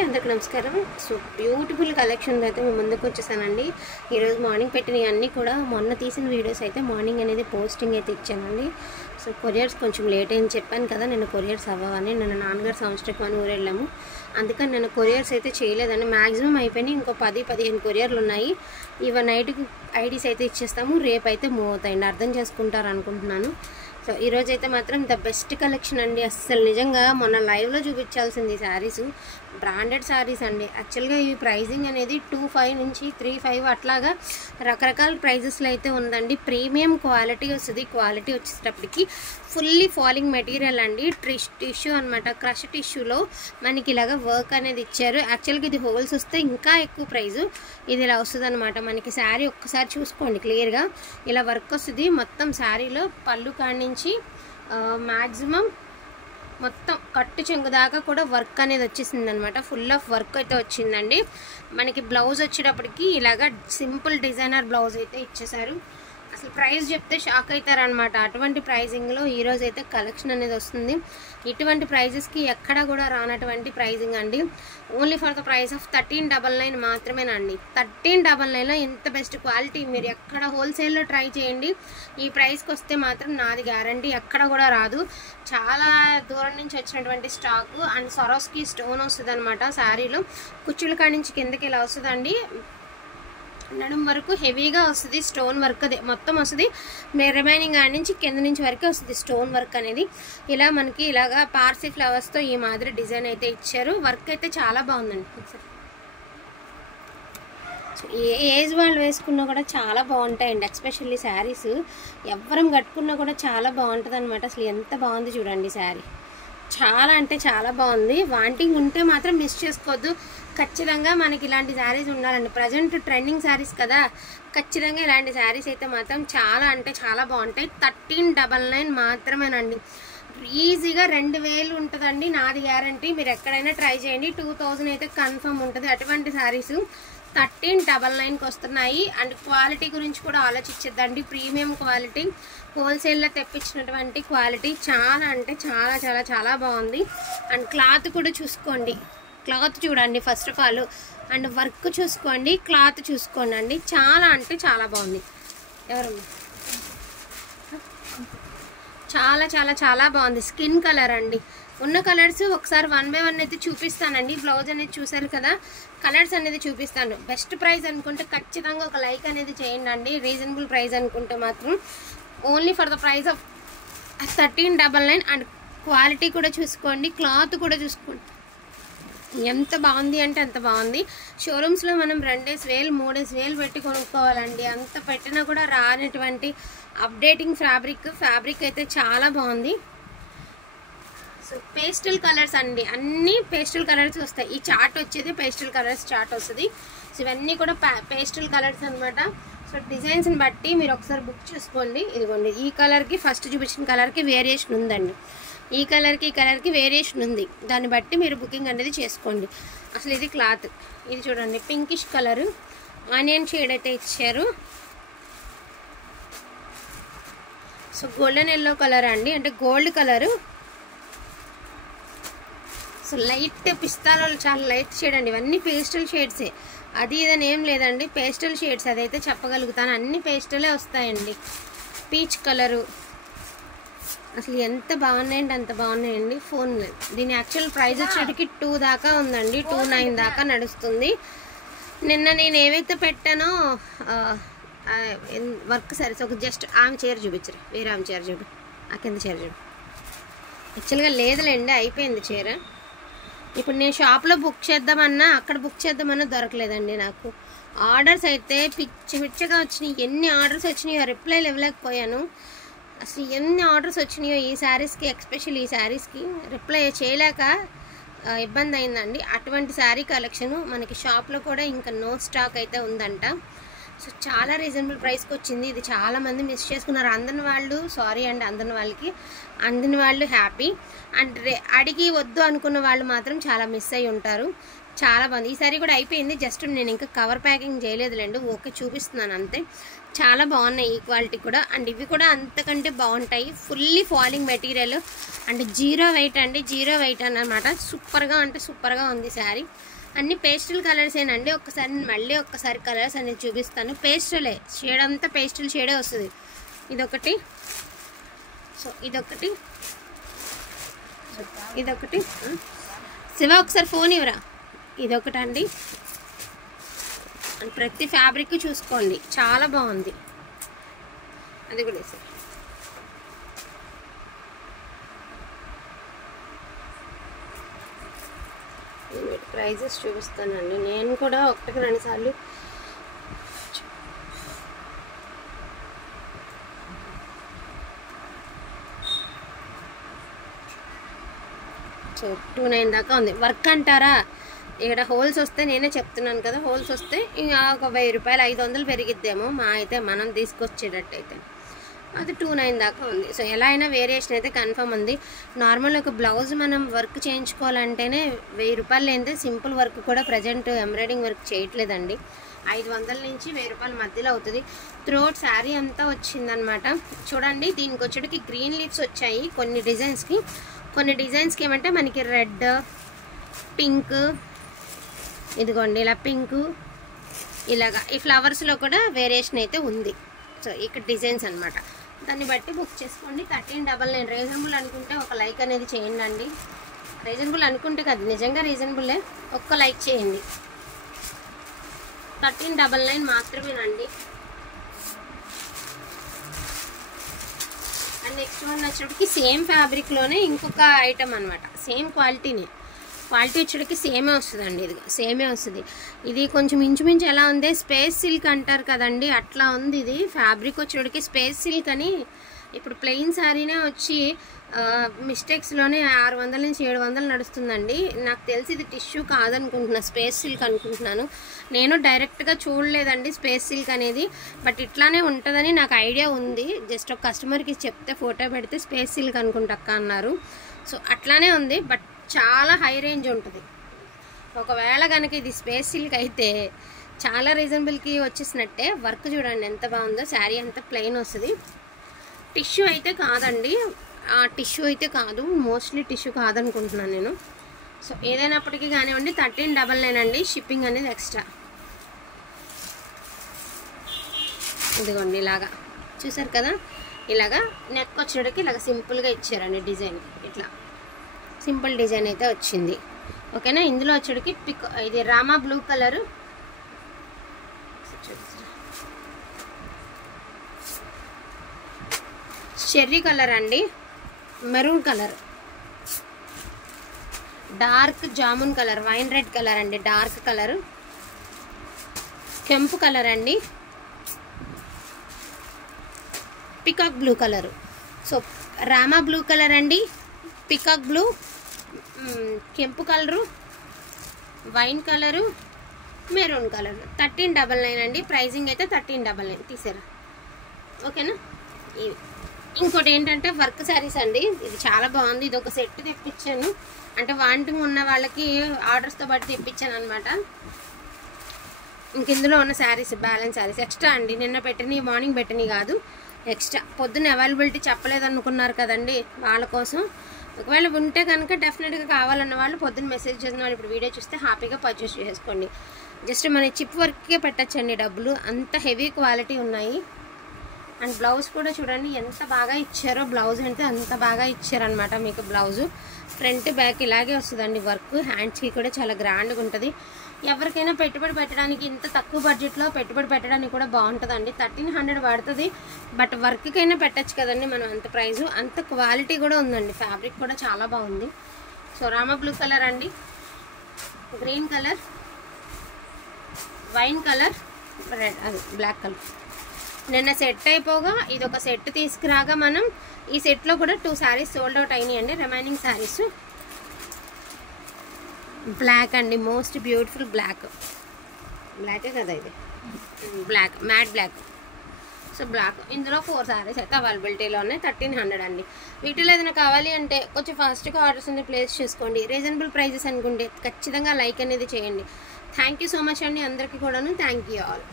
అందరికీ నమస్కారం. So beautiful collection అయితే మేము ముందుకు వచ్చేసానండి. ఈరోజు మార్నింగ్ పెట్టినవి అన్నీ కూడా మొన్న తీసిన వీడియోస్ అయితే మార్నింగ్ అనేది పోస్టింగ్ అయితే ఇచ్చానండి. సో కొరియర్స్ కొంచెం లేట్ అయింది చెప్పాను కదా, నేను కొరియర్స్ అవ్వని నిన్న నాన్నగారు సంవత్సరం అని ఊరు వెళ్ళాము. అందుకని నేను కొరియర్స్ అయితే చేయలేదండి. మ్యాక్సిమం అయిపోయినాయి, ఇంకో 10-15 కొరియర్లు ఉన్నాయి. ఇవి నైట్కి ఐడీస్ అయితే ఇచ్చేస్తాము, రేపు అయితే మూవ్ అవుతాయండి. అర్థం చేసుకుంటారు అనుకుంటున్నాను. సో ఈరోజు అయితే మాత్రం ద బెస్ట్ కలెక్షన్ అండి. అస్సలు నిజంగా మొన్న లైవ్లో చూపించాల్సింది ఈ శారీస్, బ్రాండెడ్ శారీస్ అండి. యాక్చువల్గా ఈ ప్రైజింగ్ అనేది 25 నుంచి 35 అట్లాగా రకరకాల ప్రైజెస్లో అయితే ఉందండి. ప్రీమియం క్వాలిటీ వస్తుంది. క్వాలిటీ వచ్చేటప్పటికి ఫుల్లీ ఫాలింగ్ మెటీరియల్ అండి. టిష్యూ అనమాట. క్రష్ టిష్యూలో మనకి ఇలాగ వర్క్ అనేది ఇచ్చారు. యాక్చువల్గా ఇది హోల్స్ వస్తే ఇంకా ఎక్కువ ప్రైజు. ఇది ఇలా వస్తుంది అనమాట. మనకి శారీ ఒక్కసారి చూసుకోండి క్లియర్గా, ఇలా వర్క్ వస్తుంది మొత్తం శారీలో. పళ్ళు కాడి నుంచి మ్యాక్సిమం మొత్తం కట్టు చెంగు దాకా కూడా వర్క్ అనేది వచ్చేసింది అనమాట. ఫుల్ ఆఫ్ వర్క్ అయితే వచ్చిందండి. మనకి బ్లౌజ్ వచ్చేటప్పటికి ఇలాగా సింపుల్ డిజైనర్ బ్లౌజ్ అయితే ఇచ్చేసారు. అసలు ప్రైస్ చెప్తే షాక్ అవుతారనమాట. అటువంటి ప్రైజింగ్లో ఈరోజు అయితే కలెక్షన్ అనేది వస్తుంది. ఇటువంటి ప్రైజెస్కి ఎక్కడ కూడా రానటువంటి ప్రైజింగ్ అండి. Only for the price of 1399 మాత్రమేనండి. 1399లో ఇంత బెస్ట్ క్వాలిటీ మీరు ఎక్కడ హోల్సేల్లో ట్రై చేయండి. ఈ ప్రైస్కి వస్తే మాత్రం నాది గ్యారంటీ ఎక్కడ కూడా రాదు. చాలా దూరం నుంచి వచ్చినటువంటి స్టాకు. అండ్ సరోస్కి స్టోన్ వస్తుంది అనమాట శారీలో. కుచ్చుల కాడి నుంచి కిందకి ఇలా వస్తుందండి. నడుం వరకు హెవీగా వస్తుంది స్టోన్ వర్క్. అదే మొత్తం వస్తుంది. రిమైనింగ్ ఆడ నుంచి కింద నుంచి వరకే వస్తుంది స్టోన్ వర్క్ అనేది. ఇలా మనకి ఇలాగా పార్సీ ఫ్లవర్స్తో ఈ మాదిరి డిజైన్ అయితే ఇచ్చారు. వర్క్ అయితే చాలా బాగుందండి. సో ఏ ఏజ్ వాళ్ళు వేసుకున్నా కూడా చాలా బాగుంటాయండి. ఎస్పెషల్లీ శారీస్ ఎవరం కట్టుకున్నా కూడా చాలా బాగుంటుంది అనమాట. అసలు ఎంత బాగుంది చూడండి శారీ. చాలా అంటే చాలా బాగుంది. వాంటింగ్ ఉంటే మాత్రం మిస్ చేసుకోవద్దు. ఖచ్చితంగా మనకి ఇలాంటి శారీస్ ఉండాలండి. ప్రజెంట్ ట్రెండింగ్ శారీస్ కదా, ఖచ్చితంగా ఇలాంటి శారీస్ అయితే మాత్రం చాలా అంటే చాలా బాగుంటాయి. 1399 మాత్రమేనండి. ఈజీగా 2000 ఉంటుందండి, నాది గ్యారంటీ. మీరు ఎక్కడైనా ట్రై చేయండి. 2000 అయితే కన్ఫర్మ్ ఉంటుంది. అటువంటి శారీస్ 1399కి వస్తున్నాయి. అండ్ క్వాలిటీ గురించి కూడా ఆలోచించద్దండి. ప్రీమియం క్వాలిటీ, హోల్సేల్లో తెప్పించినటువంటి క్వాలిటీ. చాలా అంటే చాలా చాలా చాలా బాగుంది. అండ్ క్లాత్ కూడా చూసుకోండి. క్లాత్ చూడండి first of all. And work చూసుకోండి, క్లాత్ చూసుకోండి అండి. చాలా అంటే చాలా బాగుంది. ఎవరమ్మా? చాలా చాలా చాలా బాగుంది. స్కిన్ కలర్ అండి. ఉన్న కలర్స్ ఒకసారి 1 by 1 అయితే చూపిస్తానండి. బ్లౌజ్ అనేది చూసారు కదా, కలర్స్ అనేది చూపిస్తాను. బెస్ట్ ప్రైస్ అనుకుంటే ఖచ్చితంగా ఒక లైక్ అనేది చేయండి అండి. రీజనబుల్ ప్రైస్ అనుకుంటే మాత్రం only for the price of 1399. And quality కూడా చూసుకోండి, క్లాత్ కూడా చూసుకోండి. ఎంత బాగుంది అంటే అంత బాగుంది. షోరూమ్స్లో మనం 2000 3000 పెట్టి కొనుక్కోవాలండి. అంత పెట్టినా కూడా రానటువంటి అప్డేటింగ్ ఫ్యాబ్రిక్ అయితే చాలా బాగుంది. సో పేస్టల్ కలర్స్ అండి, అన్నీ పేస్టల్ కలర్స్ వస్తాయి. ఈ చార్ట్ వచ్చేది పేస్టల్ కలర్స్ చార్ట్ వస్తుంది. సో ఇవన్నీ కూడా పేస్టల్ కలర్స్ అనమాట. సో డిజైన్స్ని బట్టి మీరు ఒకసారి బుక్ చేసుకోండి. ఇదిగోండి, ఈ కలర్కి ఫస్ట్ చూపించిన కలర్కి వేరియేషన్ ఉందండి. ఈ కలర్కి వేరియేషన్ ఉంది. దాన్ని బట్టి మీరు బుకింగ్ అనేది చేసుకోండి. అసలు ఇది క్లాత్, ఇది చూడండి పింకిష్ కలరు, ఆనియన్ షేడ్ అయితే ఇచ్చారు. సో గోల్డెన్ ఎల్లో కలర్ అండి, అంటే గోల్డ్ కలరు. సో లైట్ పిస్తాలో చాలా లైట్ షేడ్ అండి. ఇవన్నీ పేస్టల్ షేడ్సే, అది ఇదని ఏం లేదండి. పేస్టల్ షేడ్స్ అదైతే చెప్పగలుగుతాను. అన్ని పేస్టలే వస్తాయండి. Peach colour. అసలు ఎంత బాగున్నాయండి, అంత బాగున్నాయండి. ఫోన్ దీని యాక్చువల్ ప్రైస్ వచ్చేటికి 2 దాకా ఉందండి. 29 దాకా నడుస్తుంది. నిన్న నేను ఏవైతే పెట్టానో వర్క్ సారీస్, ఒక జస్ట్ ఆమె చీర చూపించరు, వేరే ఆమె చీర చూపి, ఆ కింద చీర చూపి. యాక్చువల్గా లేదులేండి, అయిపోయింది చీర. ఇప్పుడు నేను షాప్లో బుక్ చేద్దామన్నా, అక్కడ బుక్ చేద్దామన్నా దొరకలేదండి నాకు. ఆర్డర్స్ అయితే పిచ్చగా వచ్చినాయి. ఎన్ని ఆర్డర్స్ వచ్చినాయో రిప్లైలు ఇవ్వలేకపోయాను. అసలు ఎన్ని ఆర్డర్స్ వచ్చినాయో ఈ శారీస్కి, ఎస్పెషల్లీ ఈ శారీస్కి రిప్లై చేయలేక ఇబ్బంది అయిందండి. అటువంటి శారీ కలెక్షను మనకి షాప్లో కూడా ఇంకా నో స్టాక్ అయితే ఉందంట. సో చాలా రీజనబుల్ ప్రైస్కి వచ్చింది. ఇది చాలామంది మిస్ చేసుకున్నారు. అందని వాళ్ళు సారీ అండి, అందని వాళ్ళకి, అందని వాళ్ళు హ్యాపీ. అండ్ అడిగి వద్దు అనుకున్న వాళ్ళు మాత్రం చాలా మిస్ అయి ఉంటారు. చాలా బాగుంది. ఈసారి కూడా అయిపోయింది, జస్ట్ నేను ఇంకా కవర్ ప్యాకింగ్ చేయలేదులేండి, ఓకే చూపిస్తున్నాను అంతే. చాలా బాగున్నాయి ఈ క్వాలిటీ కూడా. అండ్ ఇవి కూడా అంతకంటే బాగుంటాయి. Fully falling material and zero wait అండి, జీరో వెయిట్ అన్నమాట. సూపర్గా అంటే సూపర్గా ఉంది శారీ. అన్ని పేస్టల్ కలర్సేనండి. మళ్ళీ ఒక్కసారి కలర్స్ అనేది చూపిస్తాను. పేస్టలే, షేడ్ అంతా పేస్టల్ షేడే వస్తుంది. ఇదొకటి, సో ఇదొకటి, ఇదొకటి. శివ ఒకసారి ఫోన్ ఇవ్వరా. ఇదొకటి అండి. ప్రతి ఫ్యాబ్రిక్ చూసుకోండి, చాలా బాగుంది. అది కూడా సార్ ప్రైజెస్ చూపిస్తానండి. నేను కూడా 1-2 సార్లు సో 29 దాకా ఉంది. వర్క్ అంటారా, ఇక్కడ హోల్స్ వస్తే నేనే చెప్తున్నాను కదా, హోల్స్ వస్తే ఇంకా ఒక 1000 రూపాయలు 500 పెరిగిద్దేమో మా అయితే మనం తీసుకొచ్చేటట్టయితే. అది 29 దాకా ఉంది. సో ఎలా అయినా వేరియేషన్ అయితే కన్ఫర్మ్ ఉంది. నార్మల్ ఒక బ్లౌజ్ మనం వర్క్ చేయించుకోవాలంటేనే 1000 రూపాయలు లేనిదే సింపుల్ వర్క్ కూడా ప్రజెంట్ ఎంబ్రాయిడింగ్ వర్క్ చేయట్లేదండి. 500 నుంచి 1000 రూపాయల మధ్యలో అవుతుంది. త్రోట్ శారీ అంతా వచ్చిందనమాట. చూడండి, దీనికి వచ్చేటికి గ్రీన్ లీవ్స్ వచ్చాయి కొన్ని డిజైన్స్కి. కొన్ని డిజైన్స్కి ఏమంటే మనకి రెడ్, పింక్, ఇదిగోండి ఇలా పింక్, ఇలాగా ఈ ఫ్లవర్స్లో కూడా వేరియేషన్ అయితే ఉంది. సో ఇక్కడ డిజైన్స్ అనమాట, దాన్ని బట్టి బుక్ చేసుకోండి. 1399 రీజనబుల్ అనుకుంటే ఒక లైక్ అనేది చేయండి అండి. రీజనబుల్ అనుకుంటే కాదు, నిజంగా రీజనబుల్లే, ఒక్క లైక్ చేయండి. 1399 మాత్రమేనండి. అండ్ నెక్స్ట్ వన్ వచ్చేటికి సేమ్ ఫ్యాబ్రిక్లోనే ఇంకొక ఐటమ్ అనమాట. సేమ్ క్వాలిటీనే, క్వాలిటీ వచ్చేటికి సేమే వస్తుందండి. ఇది సేమే వస్తుంది. ఇది కొంచెం ఇంచుమించు ఎలా ఉంది, స్పేస్ సిల్క్ అంటారు కదండి, అట్లా ఉంది. ఇది ఫ్యాబ్రిక్ వచ్చేటికి స్పేస్ సిల్క్ అని. ఇప్పుడు ప్లెయిన్ శారీనే వచ్చి మిస్టేక్స్లోనే 600 నుంచి 700 నడుస్తుందండి. నాకు తెలిసి ఇది టిష్యూ కాదనుకుంటున్నా, స్పేస్ సిల్క్ అనుకుంటున్నాను. నేను డైరెక్ట్గా చూడలేదండి స్పేస్ సిల్క్ అనేది, బట్ ఇట్లానే ఉంటుందని నాకు ఐడియా ఉంది. జస్ట్ ఒక కస్టమర్కి చెప్తే ఫోటో పెడితే స్పేస్ సిల్క్ అనుకుంటక్క అన్నారు. సో అట్లానే ఉంది, బట్ చాలా హై రేంజ్ ఉంటుంది. ఒకవేళ కనుక ఇది స్పేస్ సిల్క్ అయితే చాలా రీజనబుల్కి వచ్చేసినట్టే. వర్క్ చూడండి ఎంత బాగుందో. శారీ అంతా ప్లెయిన్ వస్తుంది. టిష్యూ అయితే కాదండి, టిష్యూ అయితే కాదు, మోస్ట్లీ టిష్యూ కాదనుకుంటున్నాను నేను. సో ఏదైనప్పటికీ కానివ్వండి 1399 అండి. షిప్పింగ్ అనేది ఎక్స్ట్రా. ఇదిగోండి ఇలాగా చూసారు కదా, ఇలాగా నెక్ వచ్చేటికి ఇలాగ సింపుల్గా ఇచ్చారండి డిజైన్. ఇట్లా సింపుల్ డిజైన్ అయితే వచ్చింది. ఓకేనా. ఇందులో వచ్చేటికి ఇది Rama blue colour, cherry colour అండి, maroon colour, dark jamun colour, wine red colour అండి, డార్క్ కలర్, కెంపు కలర్ అండి, peacock blue colour. So Rama blue colour అండి, పికాక్ బ్లూ, కెంపు colour, wine colour, maroon colour. 1399 అండి. ప్రైజింగ్ అయితే 1399 తీసారా. ఓకేనా. ఇంకోటి ఏంటంటే వర్క్ శారీస్ అండి. ఇది చాలా బాగుంది. ఇది ఒక సెట్ తెప్పించాను, అంటే వాంటింగ్ ఉన్న వాళ్ళకి ఆర్డర్స్తో పాటు తెప్పించాను అనమాట. ఇంక ఇందులో ఉన్న శారీస్ బ్యాలెన్స్ శారీస్ ఎక్స్ట్రా అండి. నిన్న పెట్టినవి మార్నింగ్ పెట్టినవి కాదు, ఎక్స్ట్రా. పొద్దున్న అవైలబిలిటీ చెప్పలేదు అనుకున్నారు కదండి, వాళ్ళ కోసం. ఒకవేళ ఉంటే కనుక డెఫినెట్గా కావాలన్న వాళ్ళు పొద్దున్న మెసేజ్ చేసిన వాళ్ళు ఇప్పుడు వీడియో చూస్తే హ్యాపీగా పర్చేస్ చేసుకోండి. జస్ట్ మన చిప్ వర్క్కే పెట్టచ్చండి డబ్బులు, అంత హెవీ క్వాలిటీ ఉన్నాయి. అండ్ బ్లౌజ్ కూడా చూడండి ఎంత బాగా ఇచ్చారో. బ్లౌజ్ అంటే అంత బాగా ఇచ్చారనమాట మీకు. బ్లౌజు ఫ్రంట్ బ్యాక్ ఇలాగే వస్తుందండి వర్క్. హ్యాండ్స్కి కూడా చాలా గ్రాండ్గా ఉంటుంది. ఎవరికైనా పెట్టుబడి పెట్టడానికి, ఇంత తక్కువ బడ్జెట్లో పెట్టుబడి పెట్టడానికి కూడా బాగుంటుందండి. 1300 పడుతుంది, బట్ వర్క్కైనా పెట్టచ్చు కదండి మనం. అంత ప్రైజు, అంత క్వాలిటీ కూడా ఉందండి. ఫ్యాబ్రిక్ కూడా చాలా బాగుంది. సో రామా బ్లూ కలర్ అండి, green colour, wine colour, red, అది బ్లాక్ కలర్. నిన్న సెట్ అయిపోగా ఇది ఒక సెట్ తీసుకురాగా మనం ఈ సెట్లో కూడా 2 శారీస్ సోల్డ్ అవుట్ అయినాయండి. రిమైనింగ్ శారీస్ బ్లాక్ అండి, మోస్ట్ బ్యూటిఫుల్ బ్లాక్. బ్లాకే కదా ఇది, black, matte black. So black ఇందులో 4 సారీస్ అయితే అవైలబిలిటీలో ఉన్నాయి. 1300 అండి. వీటిలో ఏదైనా కావాలి అంటే కొంచెం ఫాస్ట్గా ఆర్డర్స్ అనేది ప్లేస్ చేసుకోండి. రీజనబుల్ ప్రైజెస్ అనుకుంటే ఖచ్చితంగా లైక్ అనేది చేయండి. థ్యాంక్ యూ సో మచ్ అండి అందరికీ కూడాను. Thank you all.